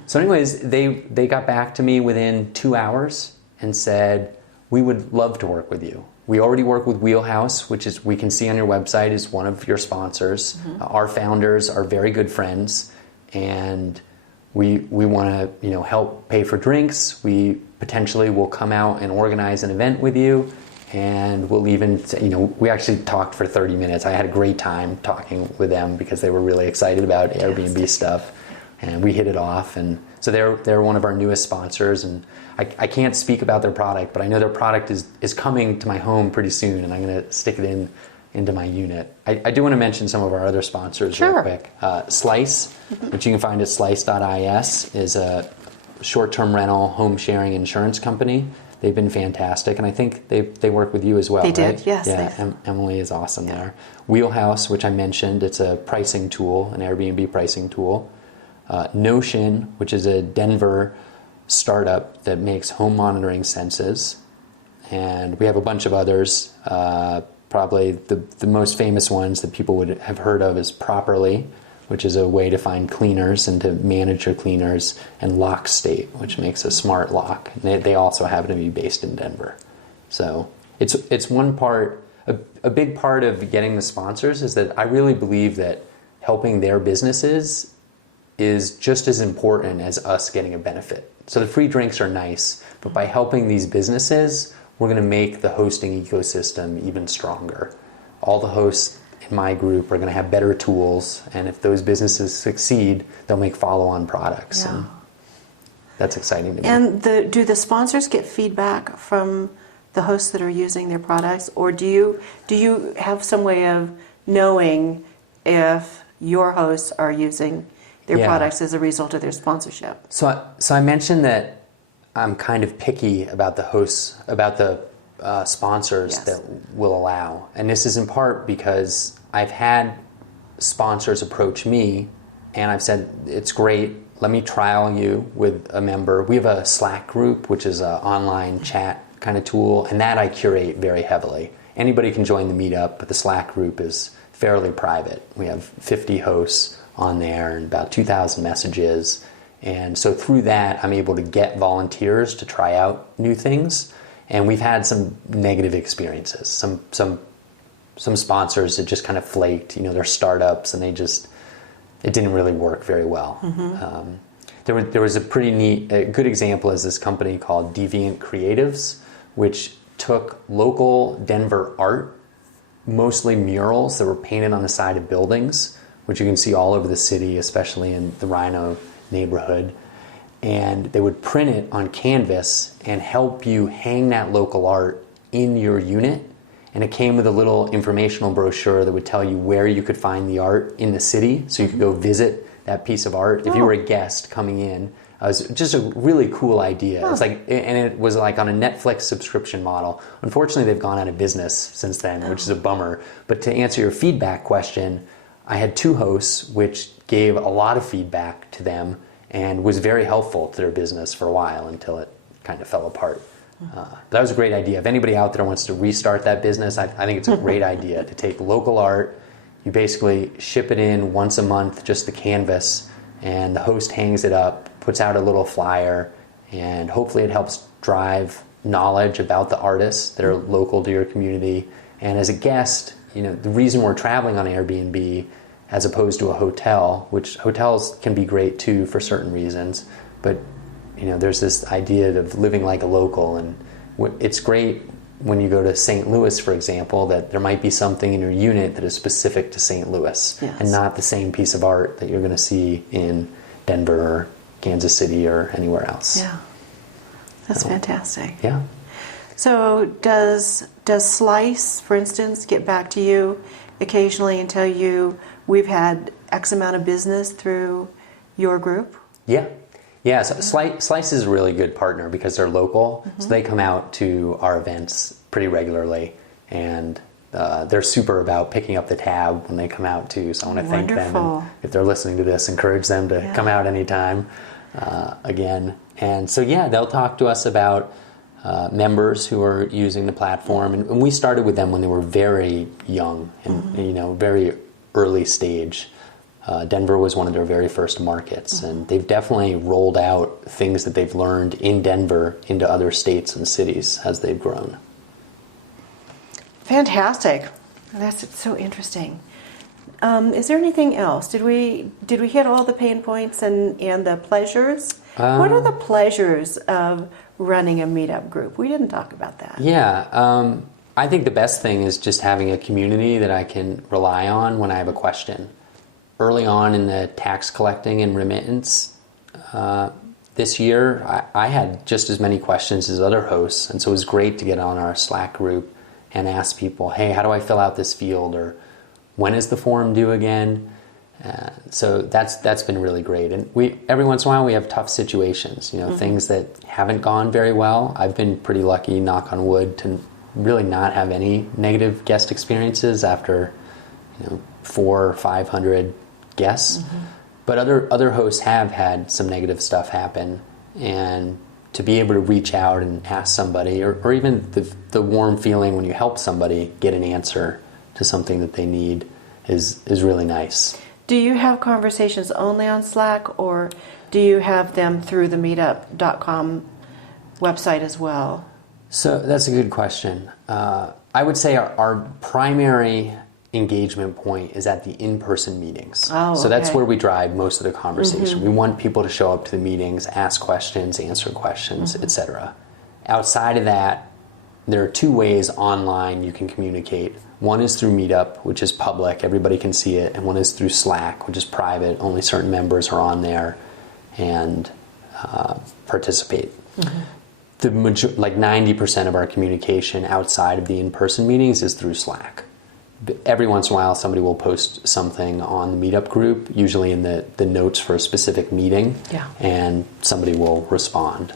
So anyways, they got back to me within 2 hours and said, "We would love to work with you. We already work with Wheelhouse, which is, we can see on your website, is one of your sponsors. Our founders are very good friends, and we want to help pay for drinks. We potentially will come out and organize an event with you, and we'll even we actually talked for 30 minutes. I had a great time talking with them because they were really excited about Airbnb stuff, and we hit it off. And so they're one of our newest sponsors, and I can't speak about their product, but I know their product is coming to my home pretty soon, and I'm going to stick it into my unit. I do want to mention some of our other sponsors real quick. Slice, which you can find at slice.is, is a short-term rental home sharing insurance company. They've been fantastic, and I think they work with you as well. They right? did, yes. Yeah, Emily is awesome there. Wheelhouse, which I mentioned, it's a pricing tool, an Airbnb pricing tool. Notion, which is a Denver startup that makes home monitoring senses, and we have a bunch of others. Probably the most famous ones that people would have heard of is Properly, which is a way to find cleaners and to manage your cleaners, and LockState, which makes a smart lock. And they also happen to be based in Denver. So it's one part, a big part of getting the sponsors is that I really believe that helping their businesses is just as important as us getting a benefit. So the free drinks are nice, but by helping these businesses, we're going to make the hosting ecosystem even stronger. All the hosts in my group are going to have better tools, and if those businesses succeed, they'll make follow-on products. Yeah. And that's exciting to me. And do the sponsors get feedback from the hosts that are using their products, or do you have some way of knowing if your hosts are using their products as a result of their sponsorship? So I mentioned that I'm kind of picky about the hosts, about the sponsors that will allow. And this is in part because I've had sponsors approach me and I've said, it's great, let me trial you with a member. We have a Slack group, which is an online chat kind of tool, and that I curate very heavily. Anybody can join the Meetup, but the Slack group is fairly private. We have 50 hosts on there and about 2,000 messages. And so through that, I'm able to get volunteers to try out new things. And we've had some negative experiences. Some sponsors that just kind of flaked. They're startups, and it didn't really work very well. There was a good example is this company called Deviant Creatives, which took local Denver art, mostly murals that were painted on the side of buildings, which you can see all over the city, especially in the Rhino neighborhood. And they would print it on canvas and help you hang that local art in your unit. And it came with a little informational brochure that would tell you where you could find the art in the city, so you could go visit that piece of art if you were a guest coming in. It was just a really cool idea. It's and it was like on a Netflix subscription model. Unfortunately, they've gone out of business since then, which is a bummer. But to answer your feedback question, I had 2 hosts which gave a lot of feedback to them and was very helpful to their business for a while until it kind of fell apart. That was a great idea. If anybody out there wants to restart that business, I think it's a great idea to take local art. You basically ship it in once a month, just the canvas, and the host hangs it up, puts out a little flyer, and hopefully it helps drive knowledge about the artists that are local to your community. And as a guest, the reason we're traveling on Airbnb as opposed to a hotel, which hotels can be great too for certain reasons, but there's this idea of living like a local, and it's great when you go to St. Louis, for example, that there might be something in your unit that is specific to St. Louis and not the same piece of art that you're going to see in Denver or Kansas City or anywhere else. Yeah, that's fantastic. Yeah. So does Slice, for instance, get back to you occasionally and tell you we've had X amount of business through your group? Yeah. Yeah, so Slice is a really good partner because they're local, so they come out to our events pretty regularly, and they're super about picking up the tab when they come out too, so I want to thank them, and if they're listening to this, encourage them to come out anytime again. And so they'll talk to us about members who are using the platform, and we started with them when they were very young and very early stage. Denver was one of their very first markets, and they've definitely rolled out things that they've learned in Denver into other states and cities as they've grown. Fantastic. That's so interesting. Is there anything else? Did we hit all the pain points and the pleasures? What are the pleasures of running a meetup group? We didn't talk about that. Yeah. I think the best thing is just having a community that I can rely on when I have a question. early on in the tax collecting and remittance this year, I had just as many questions as other hosts, and so it was great to get on our Slack group and ask people, hey, how do I fill out this field, or when is the form due again? So that's been really great. And every once in a while we have tough situations, things that haven't gone very well. I've been pretty lucky, knock on wood, to really not have any negative guest experiences after 400 or 500 guests. But other hosts have had some negative stuff happen, and to be able to reach out and ask somebody, or even the warm feeling when you help somebody get an answer to something that they need is really nice. Do you have conversations only on Slack, or do you have them through the meetup.com website as well? So that's a good question. I would say our primary engagement point is at the in-person meetings. So that's where we drive most of the conversation. We want people to show up to the meetings, ask questions, answer questions, etc. Outside of that, there are two ways online you can communicate. One is through Meetup, which is public, everybody can see it, and one is through Slack, which is private, only certain members are on there and participate. Like 90% of our communication outside of the in-person meetings is through Slack. Every once in a while somebody will post something on the Meetup group, usually in the notes for a specific meeting, and somebody will respond.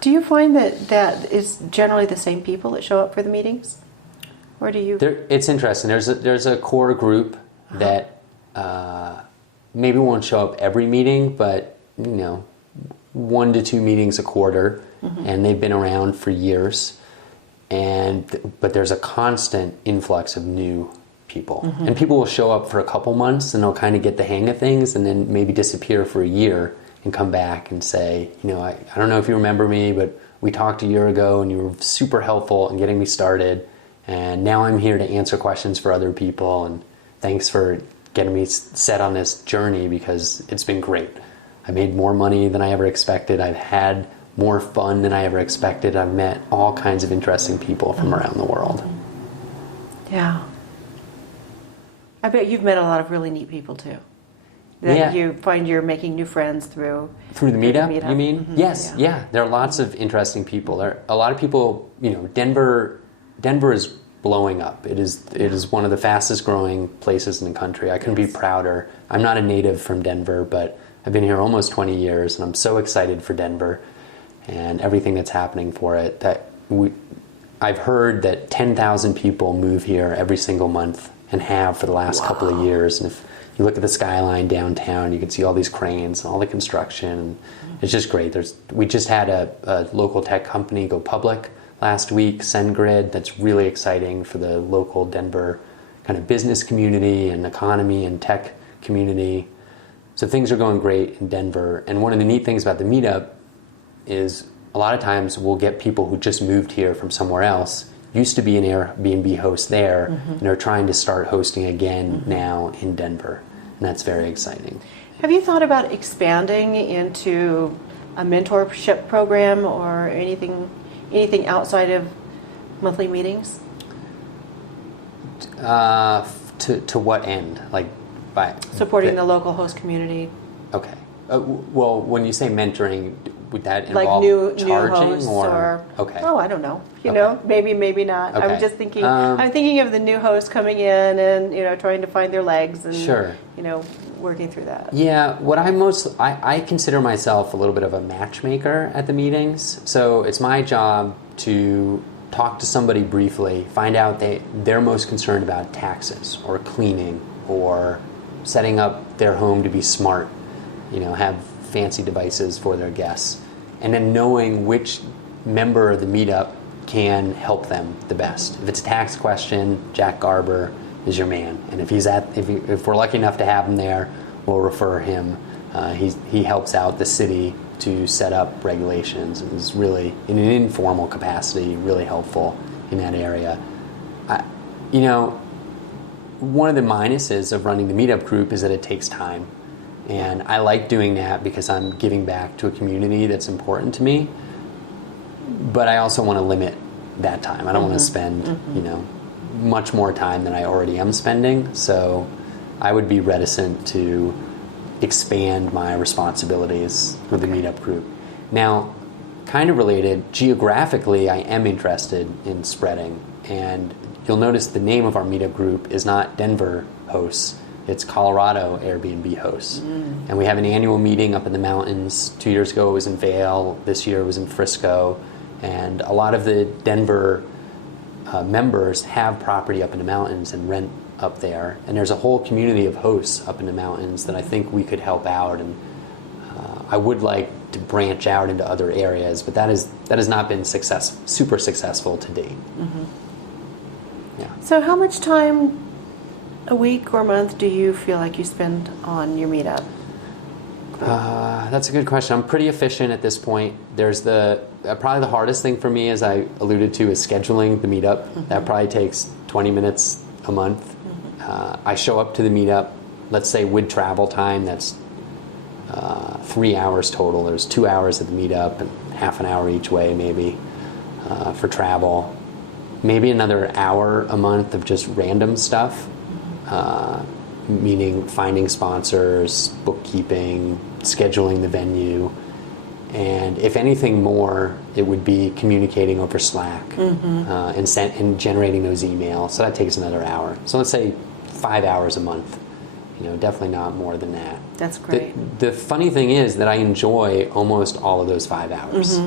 Do you find that it's generally the same people that show up for the meetings? Or do you? It's interesting. There's a core group that maybe won't show up every meeting, but 1 to 2 meetings a quarter, and they've been around for years. But there's a constant influx of new people, and people will show up for a couple months and they'll kind of get the hang of things, and then maybe disappear for a year and come back and say, I don't know if you remember me, but we talked a year ago and you were super helpful in getting me started, and now I'm here to answer questions for other people, and thanks for getting me set on this journey because it's been great. I made more money than I ever expected. I've had more fun than I ever expected. I've met all kinds of interesting people from around the world. Yeah. I bet you've met a lot of really neat people too. That you find you're making new friends through the Meetup, you mean? Yes, yeah. There are lots of interesting people. There are a lot of people, Denver is blowing up. It is one of the fastest growing places in the country. I couldn't be prouder. I'm not a native from Denver, but I've been here almost 20 years, and I'm so excited for Denver and everything that's happening for it. I've heard that 10,000 people move here every single month and have for the last couple of years. And if you look at the skyline downtown, you can see all these cranes and all the construction. It's just great. We just had a local tech company go public last week, SendGrid. That's really exciting for the local Denver kind of business community and economy and tech community. So things are going great in Denver. And one of the neat things about the Meetup is a lot of times we'll get people who just moved here from somewhere else, used to be an Airbnb host there, and are trying to start hosting again now in Denver. And that's very exciting. Have you thought about expanding into a mentorship program or anything outside of monthly meetings? To what end? Like by supporting the local host community. Okay. Well, when you say mentoring, would that involve like new charging hosts or okay? Oh, I don't know. Maybe not. Okay. I'm just thinking. I'm thinking of the new hosts coming in and trying to find their legs and working through that. Yeah. What I consider myself a little bit of a matchmaker at the meetings. So it's my job to talk to somebody briefly, find out they're most concerned about taxes or cleaning or setting up their home to be smart. Have fancy devices for their guests, and then knowing which member of the Meetup can help them the best. If it's a tax question, Jack Garber is your man, and if we're lucky enough to have him there, we'll refer him. He helps out the city to set up regulations and is really, in an informal capacity, really helpful in that area. One of the minuses of running the Meetup group is that it takes time. And I like doing that because I'm giving back to a community that's important to me. But I also want to limit that time. I don't want to spend, much more time than I already am spending. So I would be reticent to expand my responsibilities with the Meetup group. Now, kind of related, geographically, I am interested in spreading. And you'll notice the name of our Meetup group is not Denver hosts, it's Colorado Airbnb hosts. And we have an annual meeting up in the mountains. 2 years ago it was in Vail, this year it was in Frisco. And a lot of the Denver members have property up in the mountains and rent up there. And there's a whole community of hosts up in the mountains that I think we could help out. And I would like to branch out into other areas, but that has not been super successful to date. Yeah. So how much time a week or month do you feel like you spend on your Meetup? That's a good question. I'm pretty efficient at this point. There's probably the hardest thing for me, as I alluded to, is scheduling the Meetup. That probably takes 20 minutes a month. I show up to the Meetup, let's say with travel time, that's 3 hours total. There's 2 hours at the Meetup and half an hour each way maybe for travel. Maybe another hour a month of just random stuff, meaning finding sponsors, bookkeeping, scheduling the venue, and if anything more, it would be communicating over Slack and generating those emails. So that takes another hour. So let's say 5 hours a month. Definitely not more than that. That's great. The funny thing is that I enjoy almost all of those 5 hours.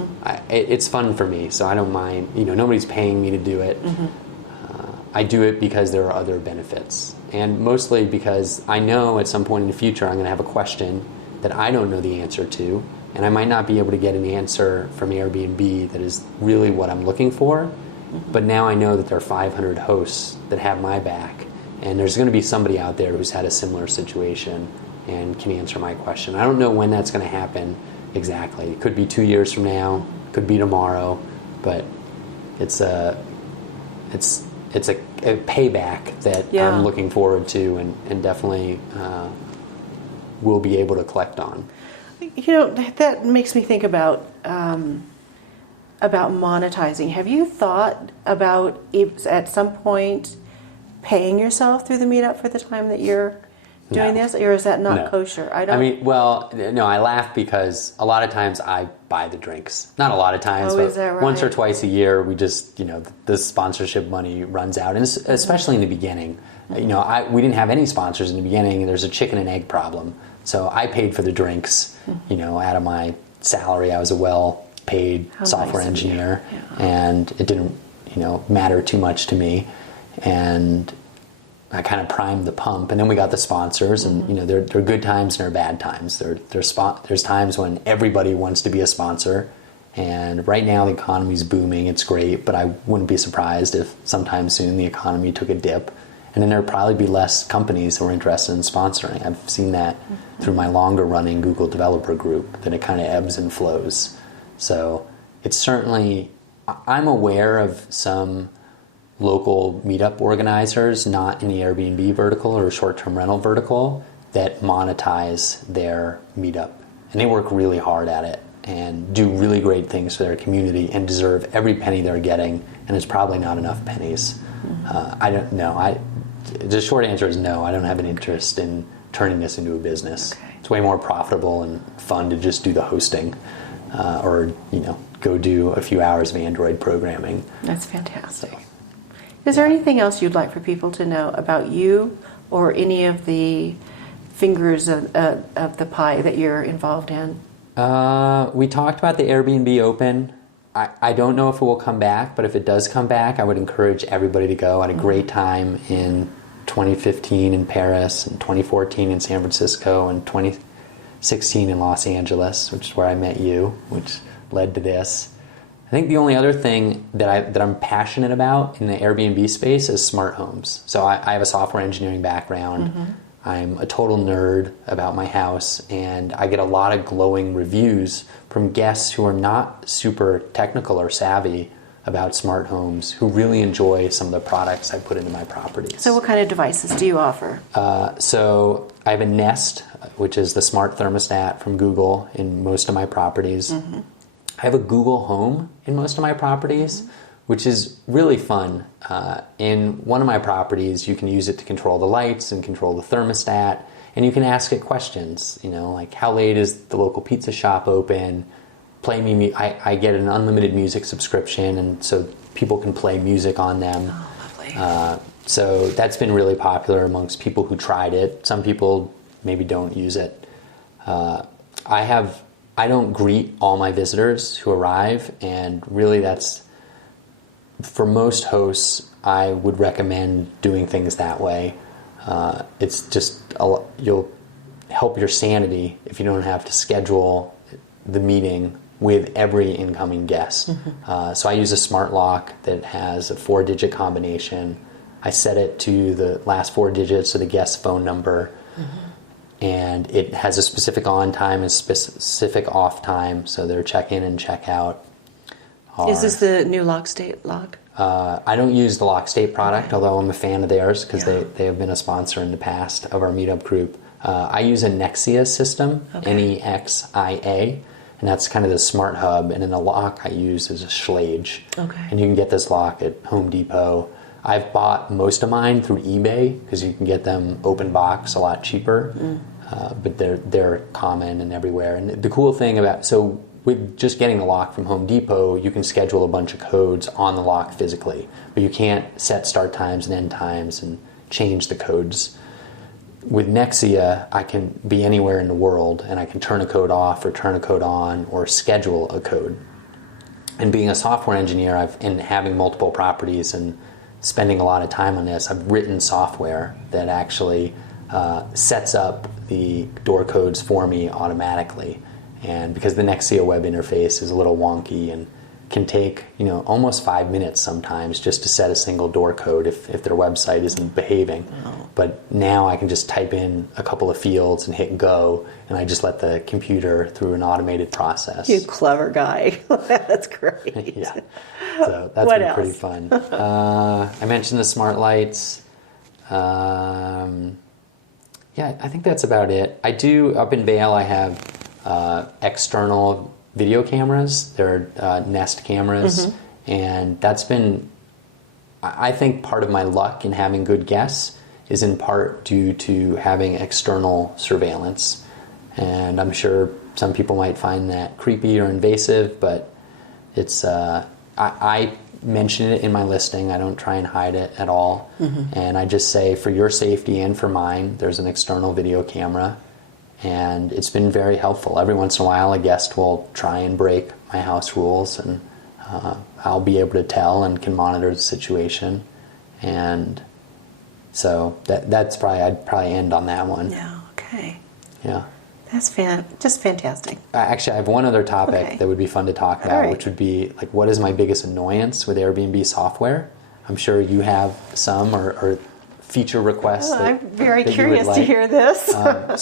It's fun for me, so I don't mind. Nobody's paying me to do it. I do it because there are other benefits, and mostly because I know at some point in the future I'm going to have a question that I don't know the answer to, and I might not be able to get an answer from Airbnb that is really what I'm looking for. But now I know that there are 500 hosts that have my back, and there's going to be somebody out there who's had a similar situation and can answer my question. I don't know when that's going to happen exactly. It could be 2 years from now, could be tomorrow, but it's a payback that I'm looking forward to, and definitely will be able to collect on. That makes me think about monetizing. Have you thought about at some point paying yourself through the Meetup for the time that you're doing this, or is that not kosher? I laugh because a lot of times I buy the drinks. Not a lot of times, but right? Once or twice a year, we just, the sponsorship money runs out, and especially in the beginning. We didn't have any sponsors in the beginning. There's a chicken and egg problem, so I paid for the drinks. Out of my salary, I was a well-paid software engineer, and it didn't, matter too much to me. And I kind of primed the pump, and then we got the sponsors, and there are good times and there are bad times. There's times when everybody wants to be a sponsor, and right now the economy's booming. It's great, but I wouldn't be surprised if sometime soon the economy took a dip, and then there'd probably be less companies who are interested in sponsoring. I've seen that through my longer running Google developer group, that it kind of ebbs and flows. So it's certainly, I'm aware of some local Meetup organizers, not in the Airbnb vertical or short-term rental vertical, that monetize their Meetup. And they work really hard at it and do really great things for their community and deserve every penny they're getting, and it's probably not enough pennies. I don't know. The short answer is no. I don't have an interest in turning this into a business. Okay. It's way more profitable and fun to just do the hosting or go do a few hours of Android programming. That's fantastic. So, is there anything else you'd like for people to know about you or any of the fingers of the pie that you're involved in? We talked about the Airbnb Open. I don't know if it will come back, but if it does come back, I would encourage everybody to go. I had a great time in 2015 in Paris, and 2014 in San Francisco, and 2016 in Los Angeles, which is where I met you, which led to this. I think the only other thing that I'm passionate about in the Airbnb space is smart homes. So I have a software engineering background. I'm a total nerd about my house, and I get a lot of glowing reviews from guests who are not super technical or savvy about smart homes, who really enjoy some of the products I put into my properties. So what kind of devices do you offer? So I have a Nest, which is the smart thermostat from Google, in most of my properties. I have a Google Home in most of my properties, which is really fun. In one of my properties, you can use it to control the lights and control the thermostat, and you can ask it questions, like how late is the local pizza shop open? Play me. I get an unlimited music subscription, and so people can play music on them. Oh, lovely. So that's been really popular amongst people who tried it. Some people maybe don't use it. I don't greet all my visitors who arrive, and really that's, for most hosts, I would recommend doing things that way. It's just, you'll help your sanity if you don't have to schedule the meeting with every incoming guest. So I use a smart lock that has a 4-digit combination. I set it to the last 4 digits of the guest's phone number. And it has a specific on time and specific off time, so their check in and check out. Is this the new LockState lock? I don't use the LockState product, although I'm a fan of theirs because they have been a sponsor in the past of our Meetup group. I use a Nexia system, Nexia, and that's kind of the smart hub. And then the lock I use is a Schlage. And you can get this lock at Home Depot. I've bought most of mine through eBay because you can get them open box a lot cheaper, but they're common and everywhere. And the cool thing with just getting the lock from Home Depot, you can schedule a bunch of codes on the lock physically, but you can't set start times and end times and change the codes. With Nexia, I can be anywhere in the world and I can turn a code off or turn a code on or schedule a code. And being a software engineer, and having multiple properties and spending a lot of time on this, I've written software that actually sets up the door codes for me automatically. And because the Nexia web interface is a little wonky and can take almost 5 minutes sometimes just to set a single door code if their website isn't behaving. But now I can just type in a couple of fields and hit go, and I just let the computer through an automated process. You clever guy. That's great. Yeah. So that's been pretty fun. I mentioned the smart lights. I think that's about it. I do, up in Vail, I have external video cameras. They're Nest cameras. And that's been, I think, part of my luck in having good guests is in part due to having external surveillance. And I'm sure some people might find that creepy or invasive, but it's, I mention it in my listing. I don't try and hide it at all. And I just say, for your safety and for mine, there's an external video camera. And it's been very helpful. Every once in a while, a guest will try and break my house rules, and I'll be able to tell and can monitor the situation. And so that's probably, I'd probably end on that one. Yeah, okay. Yeah. That's just fantastic. Actually, I have one other topic that would be fun to talk about, which would be, like, what is my biggest annoyance with Airbnb software? I'm sure you have some or feature requests. I'm very curious to hear this.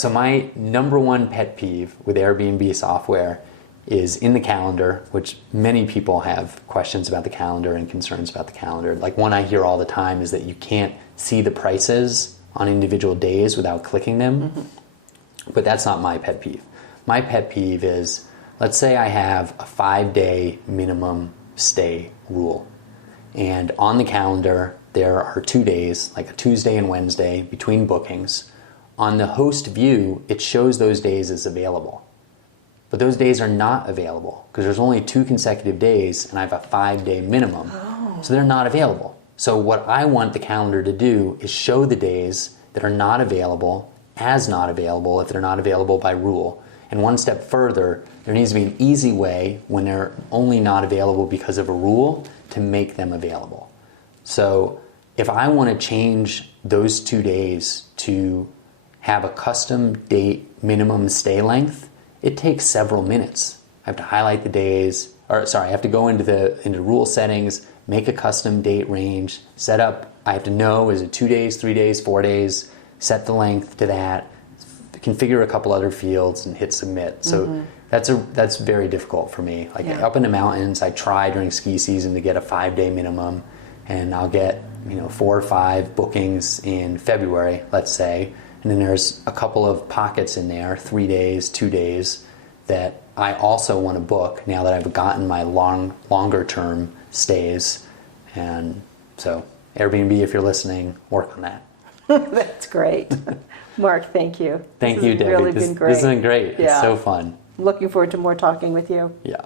So my number one pet peeve with Airbnb software is in the calendar, which many people have questions about the calendar and concerns about the calendar. Like, one I hear all the time is that you can't see the prices on individual days without clicking them. But that's not my pet peeve. My pet peeve is, let's say I have a 5-day minimum stay rule. And on the calendar, there are 2 days, like a Tuesday and Wednesday, between bookings. On the host view, it shows those days as available. But those days are not available because there's only 2 consecutive days and I have a 5-day minimum. So they're not available. So what I want the calendar to do is show the days that are not available as not available if they're not available by rule. And one step further, there needs to be an easy way when they're only not available because of a rule to make them available. So if I want to change those 2 days to have a custom date minimum stay length, it takes several minutes. I have to highlight the days, I have to go into rule settings, make a custom date range, set up, I have to know, is it 2 days, 3 days, 4 days, set the length to that, configure a couple other fields and hit submit. So that's very difficult for me. Like up in the mountains, I try during ski season to get a 5-day minimum, and I'll get 4 or 5 bookings in February, let's say, and then there's a couple of pockets in there, 3 days, 2 days, that I also want to book now that I've gotten my longer term stays. And so Airbnb, if you're listening, work on that. That's great. Mark, thank you. Thank you, Debbie. Really been great. This has been great. Yeah. It's so fun. Looking forward to more talking with you. Yeah.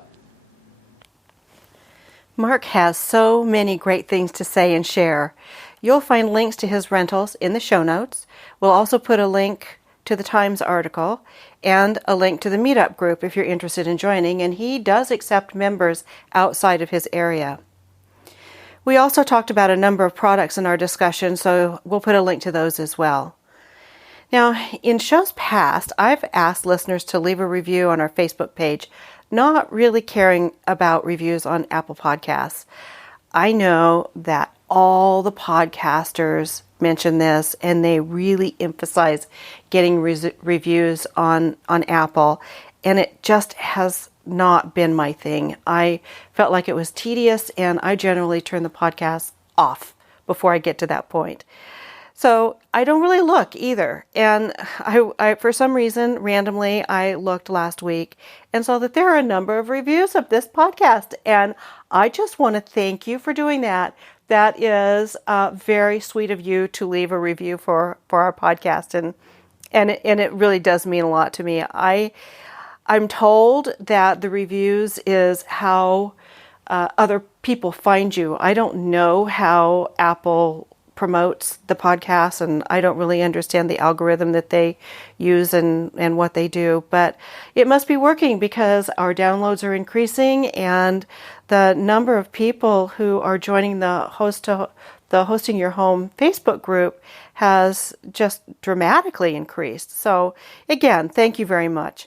Mark has so many great things to say and share. You'll find links to his rentals in the show notes. We'll also put a link to the Times article and a link to the Meetup group if you're interested in joining, and he does accept members outside of his area. We also talked about a number of products in our discussion, so we'll put a link to those as well. Now, in shows past, I've asked listeners to leave a review on our Facebook page, not really caring about reviews on Apple Podcasts. I know that all the podcasters mention this, and they really emphasize getting reviews on Apple, and it just has not been my thing. I felt like it was tedious, and I generally turn the podcast off before I get to that point. So I don't really look either. And I for some reason, randomly, I looked last week and saw that there are a number of reviews of this podcast. And I just want to thank you for doing that. That is very sweet of you to leave a review for our podcast. And it really does mean a lot to me. I'm told that the reviews is how other people find you. I don't know how Apple promotes the podcast, and I don't really understand the algorithm that they use and what they do, but it must be working because our downloads are increasing, and the number of people who are joining the Hosting Your Home Facebook group has just dramatically increased. So again, thank you very much.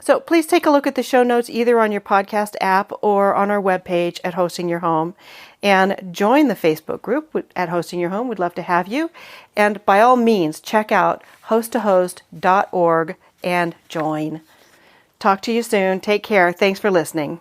So please take a look at the show notes either on your podcast app or on our webpage at Hosting Your Home, and join the Facebook group at Hosting Your Home. We'd love to have you. And by all means, check out hosttohost.org and join. Talk to you soon. Take care. Thanks for listening.